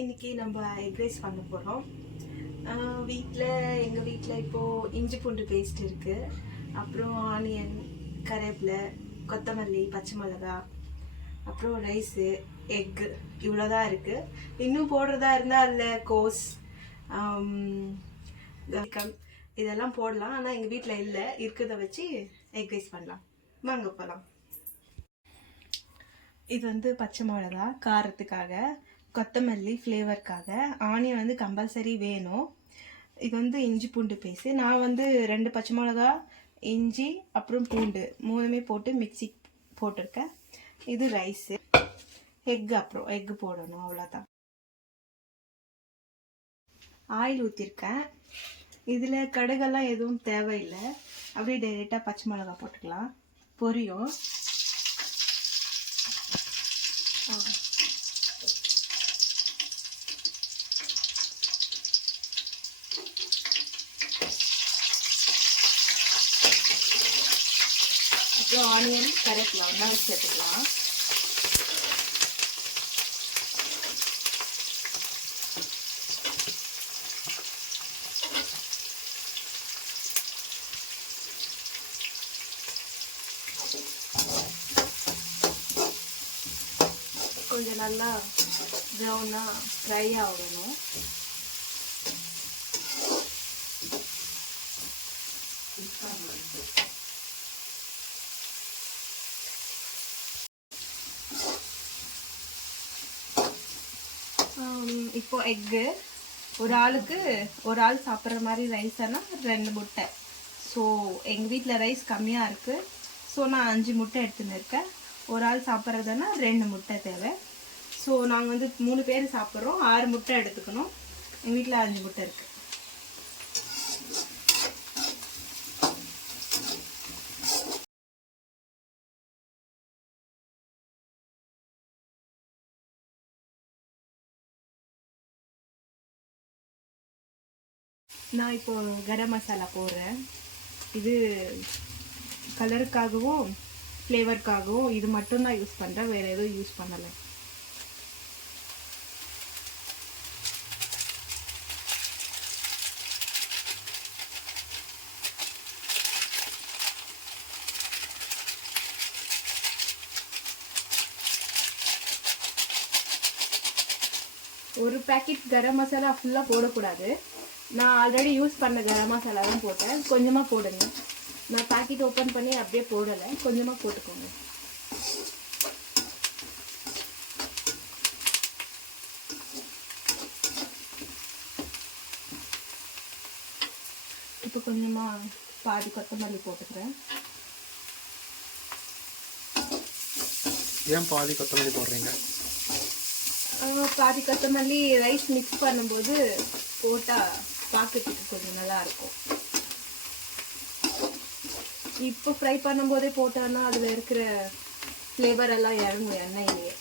இன்னைக்கு நம்ம egg rice பண்ண போகிறோம். எங்கள் வீட்டில் இப்போது இஞ்சி பூண்டு பேஸ்ட் இருக்குது, அப்புறம் ஆனியன், கருவேப்பிலை, கொத்தமல்லி, பச்சை மிளகா, அப்புறம் ரைஸு, எக்கு இவ்வளோதான் இருக்குது. இன்னும் போடுறதா இருந்தால் அதில் கோஸ், இதெல்லாம் போடலாம். ஆனால் எங்கள் வீட்டில் இல்லை, இருக்கிறத வச்சு எக் ரைஸ் பண்ணலாம். வாங்க போகலாம். இது வந்து பச்சை மிளகா காரத்துக்காக, கொத்தமல்லி ஃப்ளேவருக்காக, ஆனியன் வந்து கம்பல்சரி வேணும். இது வந்து இஞ்சி பூண்டு பேஸ்ட்டு. நான் வந்து 2 பச்சை மிளகா, இஞ்சி, அப்புறம் பூண்டு 3மே போட்டு மிக்சி போட்டிருக்கேன். இது ரைஸு, அப்புறம் எக்கு போடணும், அவ்வளோதான். ஆயில் ஊற்றிருக்கேன். இதில் கடுகெல்லாம் எதுவும் தேவையில்லை, அப்படியே டைரெக்டாக பச்சை மிளகா போட்டுக்கலாம், பொரியும். அப்புறம் ஆனியன், கருவேப்பிலை ஒன்றா சேர்த்துக்கலாம். கொஞ்சம் நல்லா ப்ரௌனாக ஃப்ரை ஆகணும். இப்போ எக்கு ஒரு ஆள் சாப்பிட்ற மாதிரி ரைஸ்னா 2 முட்டை. ஸோ எங்கள் வீட்டில் ரைஸ் கம்மியாக இருக்குது, ஸோ நான் 5 முட்டை எடுத்துன்னு இருக்கேன். ஒரு ஆள் சாப்பிட்றதுனா 2 முட்டை தேவை. ஸோ நாங்கள் வந்து 3 பேர் சாப்பிட்றோம், 6 முட்டை எடுத்துக்கணும். எங்கள் வீட்டில் 5 முட்டை இருக்குது. நான் இப்போ கரம் மசாலா போடுறேன். இது கலருக்காகவும் ஃப்ளேவருக்காகவும் இது மட்டும்தான் யூஸ் பண்ணுறேன், வேறு எதுவும் யூஸ் பண்ணலை. ஒரு பேக்கெட் கரம் மசாலா ஃபுல்லாக போடக்கூடாது. நான் ஆல்ரெடி யூஸ் பண்ண கரம் மசாலா தான் போட்டேன், கொஞ்சமாக போடுங்க. நான் பேக்கெட் ஓப்பன் பண்ணி அப்படியே போடலை, கொஞ்சமாக போட்டுக்கோங்க. இப்போ கொஞ்சமாக பாதி கொத்தமல்லி போட்டுக்கிறேன். ஏன் பாதி கொத்தமல்லி போடுறீங்க? பாதி கொத்தமல்லி ரைஸ் மிக்ஸ் பண்ணும்போது போட்டால் பார்க்கறதுக்கு கொஞ்சம் நல்லா இருக்கும். இப்போ ஃப்ரை பண்ணும்போதே போட்டோன்னா அதில் இருக்கிற ஃப்ளேவர் எல்லாம் இறங்கும் எண்ணெயிலேயே.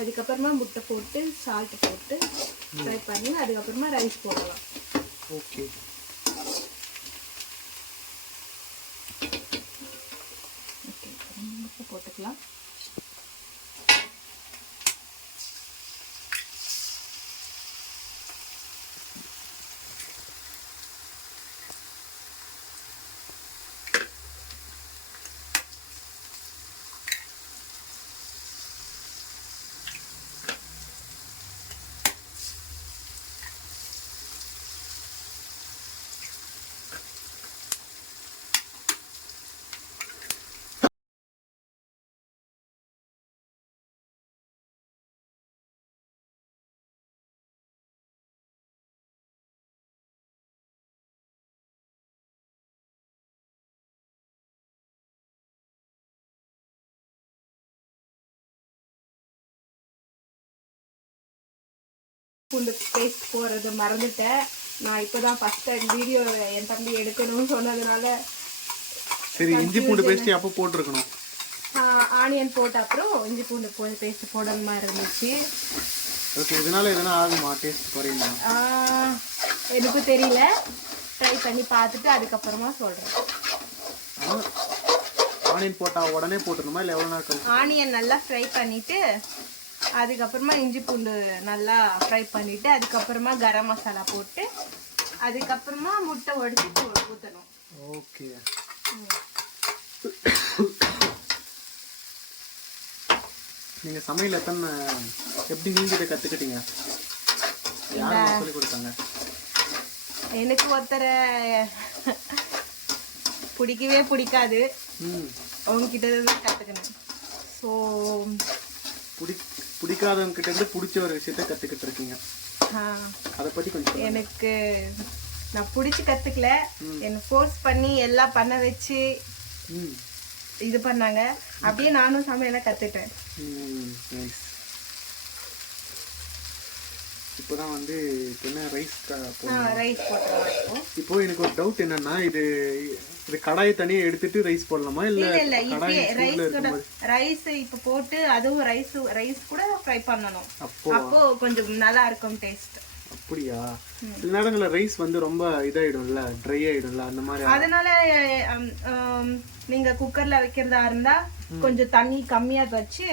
அதுக்கப்புறமா முட்டை போட்டு சால்ட்டு போட்டு ஃப்ரை பண்ணி அதுக்கப்புறமா ரைஸ் போடலாம். ஓகே, முட்டை போட்டுக்கலாம். பூண்டு பேஸ்ட் போடுறது மறந்துட்டேன். நான் இப்போ தான் ஃபஸ்ட் டைம் வீடியோ என் தம்பி எடுக்கணும்னு சொன்னதுனால. சரி, இஞ்சி பூண்டு பேஸ்ட் அப்போ போட்டிருக்கணும். ஆனியன் போட்ட அப்புறம் இஞ்சி பூண்டு பேஸ்ட் போடுற மாதிரி இருந்துச்சு. ஓகே, இதனால எதனா ஆகுமா? டேஸ்ட் குறையுமா? எனக்கு தெரியல, ட்ரை பண்ணி பார்த்துட்டு அதுக்கப்புறமா சொல்கிறேன். ஆனியன் போட்டால் உடனே போட்டுருணுமா இல்லை எவ்வளோ நேரம்? ஆனியன் நல்லா ஃப்ரை பண்ணிவிட்டு அதுக்கப்புறமா இஞ்சி பூண்டு நல்லா ஃப்ரை பண்ணிட்டு அதுக்கப்புறமா கரம் மசாலா போட்டு அதுக்கப்புறமா முட்டை உடைச்சி ஊற்றணும். ஓகே. நீங்க சமையல் எப்படி நீங்க இதை கத்துக்கிட்டீங்க? யார் சொல்லி கொடுத்தாங்க? எனக்கு ஒருத்தரை பிடிக்கவே பிடிக்காது, அவங்ககிட்ட தான் கற்றுக்கணும். ஸோ பிடிக்காதவங்க கிட்ட இருந்து பிடிச்ச ஒரு விஷயத்த கற்றுக்கிட்டு இருக்கீங்க. அதை பற்றி கொஞ்சம் எனக்கு நான் பிடிச்சி கற்றுக்கல, என்னை ஃபோர்ஸ் பண்ணி எல்லாம் பண்ண வச்சு இது பண்ணாங்க. அப்படியே நானும் சமையலை கற்றுட்டேன். இப்போதான் வந்து என்ன ரைஸ் போட்டுருவோம். இப்போ எனக்கு ஒரு டவுட் என்னன்னா, இது கடாயை தனியா எடுத்துட்டு ரைஸ் போடலாமா இல்ல ரைஸ் இப்ப போட்டு அதுவும் ரைஸ் கூட ஃப்ரை பண்ணணும், அப்போ கொஞ்சம் நல்லா இருக்கும் டேஸ்ட். அப்படியா? சில நேரங்கள்ல ரைஸ் வந்து ரொம்ப இதாயிடும்ல, ட்ரை ஆயிடும்ல, அந்த மாதிரி. அதனால நீங்க குக்கர்ல வைக்கிறதா இருந்தா கொஞ்சம் தண்ணி கம்மியா வச்சு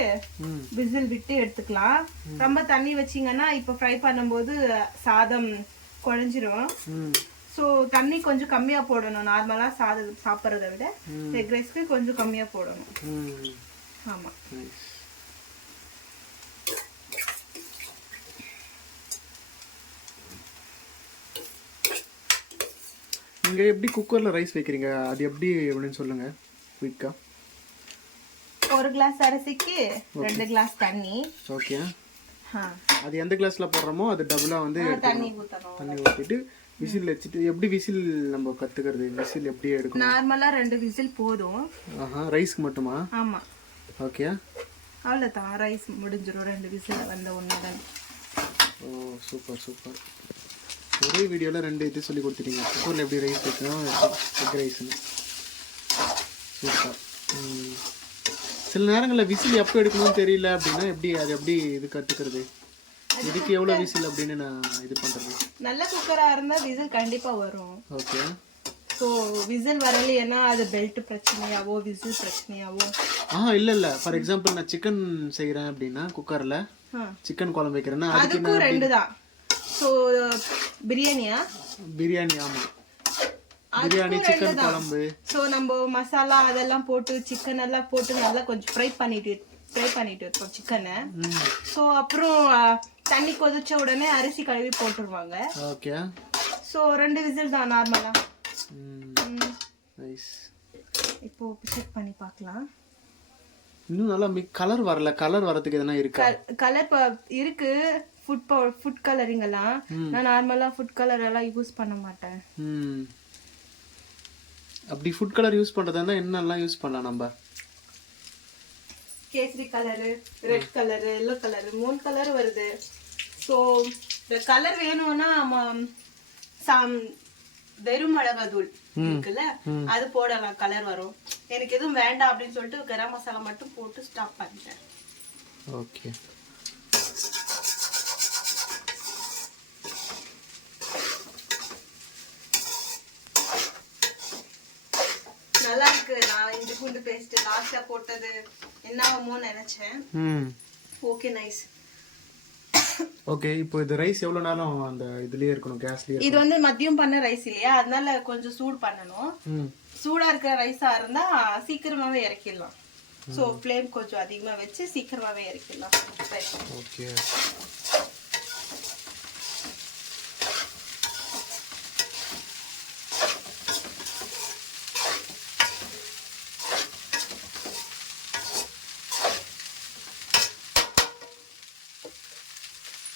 விசில் விட்டு எடுத்துக்கலாம். ரொம்ப தண்ணி வச்சீங்கன்னா இப்ப ஃப்ரை பண்ணும்போது சாதம் குழஞ்சிரும். ஸோ தண்ணி கொஞ்சம் கம்மியா போடணும். நார்மலா சாதம் சாப்பிட்றத விட எக் ரைஸ்க்கு கொஞ்சம் கம்மியா போடணும். ஆமா. நீங்க எப்படி குக்கர்ல ரைஸ் வைக்கிறீங்க? அது எப்படின்னு சொல்லுங்க குயிக்கா. ஒரு கிளாஸ் அரிசிக்கு 2 கிளாஸ் தண்ணி. ஓகே. அது எந்த கிளாஸ்ல போடுறோமோ அது டபுளா வந்து தண்ணி ஊத்தணும். தண்ணி ஊத்திட்டு விசில் வச்சிட்டு எப்படி விசில் நம்ம கத்துக்கிறது? விசில் எப்படி எடுக்கணும்? நார்மலா 2 விசில் போதும். ரைஸ்க்கு மட்டுமா? ஆமா. ஓகே. அவ்வளவுதான், ரைஸ் முடிஞ்சிரும் 2 விசில் வந்த உடனே. ஓ சூப்பர் சூப்பர். ஒரே வீடியோல 2 இது சொல்லி கொடுத்துட்டீங்க. குக்கர்ல எப்படி ரைஸ் வைக்கணும், எக் ரைஸ்னு. சூப்பர். சில நேரங்களில் விசில் எப்போ எடுக்கணும்னு தெரியல அப்படின்னா எப்படி இது கற்றுக்கிறது? இதுக்கு எவ்வளோ விசில் அப்படின்னு நான் இது பண்ணுறது? நல்ல குக்கராக இருந்தால் விசில் கண்டிப்பாக வரும். ஓகே. ஸோ விசில் வரலைன்னா அது பெல்ட் பிரச்சனையாவோ விசில் பிரச்சனையாவோ? இல்லை ஃபார் எக்ஸாம்பிள் நான் சிக்கன் செய்கிறேன் அப்படின்னா குக்கரில் சிக்கன் குழம்பு வைக்கிறேன்னா அதுக்கும் 2 தான். ஸோ பிரியாணி ஆமாம், பிரியாணி சிக்கன் குழம்பு. ஸோ நம்ம மசாலா அதெல்லாம் போட்டு சிக்கன் எல்லாம் போட்டு நல்லா கொஞ்சம் ஃப்ரை பண்ணிட்டு இருக்கோம் சிக்கனை. ஸோ அப்புறம் தண்ணி கொதிச்ச உடனே அரிசி கழுவி போட்டுருவாங்க. ஓகே. ஸோ 2 விசில் தான் நார்மலா. இப்போ செக் பண்ணி பார்க்கலாம். இன்னும் நல்லா கலர் வரல. கலர் வரதுக்கு எதனா இருக்கா? கலர் இருக்கு, ஃபுட் கலரிங் எல்லாம். நான் நார்மலா ஃபுட் கலர் எல்லாம் யூஸ் பண்ண மாட்டேன். அப்படி ஃபுட் கலர் யூஸ் பண்றதுன்னா என்னெல்லாம் யூஸ் பண்ணலாம் நம்ம? Kesari colour, red colour, yellow colour, 3 colour வருது. ஸோ இந்த கலர் வேணும்னா வெறும் மிளகாத்தூள் இருக்குல்ல, அது போடலாம், கலர் வரும். எனக்கு எதுவும் வேண்டாம் அப்படின்னு சொல்லிட்டு கரம் மசாலா மட்டும் போட்டு ஸ்டாப் பண்ணிட்டேன். ஓகே. நல்லா இருக்கு. நான் இஞ்சி பூண்டு பேஸ்ட் லாஸ்டா போட்டது என்ன ஆகுமோன்னு நினைச்சேன். Okay nice. ஓகே. இப்போ இது ரைஸ் எவ்வளவு நேரம் அந்த இதுலயே இருக்கணும், கேஸ்லயே? இது வந்து மதியம் பண்ண ரைஸ் இல்லையா, அதனால கொஞ்சம் சூடு பண்ணணும். சூடா இருக்கிற ரைஸா இருந்தா சீக்கிரமாவே இறக்கிடலாம். சோ ஃப்ளேம் கொஞ்சம் அதிகமா வச்சு சீக்கிரமாவே இறக்கிடலாம். ஓகே.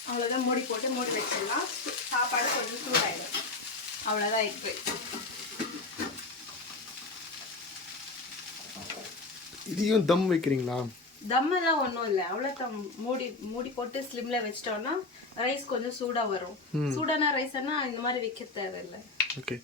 அவ்வளோதான், மூடி போட்டு மூடி வச்சிடலாம். சாப்பாடு கொஞ்சம் சூடாயிடும். அவ்வளோதான் இருக்கு. இதையும் தம் வைக்கிறீங்களா? தம் எல்லாம் ஒன்றும் இல்லை, அவ்வளோதான். மூடி போட்டு ஸ்லிம்ல வச்சிட்டோம்னா ரைஸ் கொஞ்சம் சூடா வரும். சூடான ரைஸ்னா இந்த மாதிரி வைக்க தேவையில்லை. ஓகே.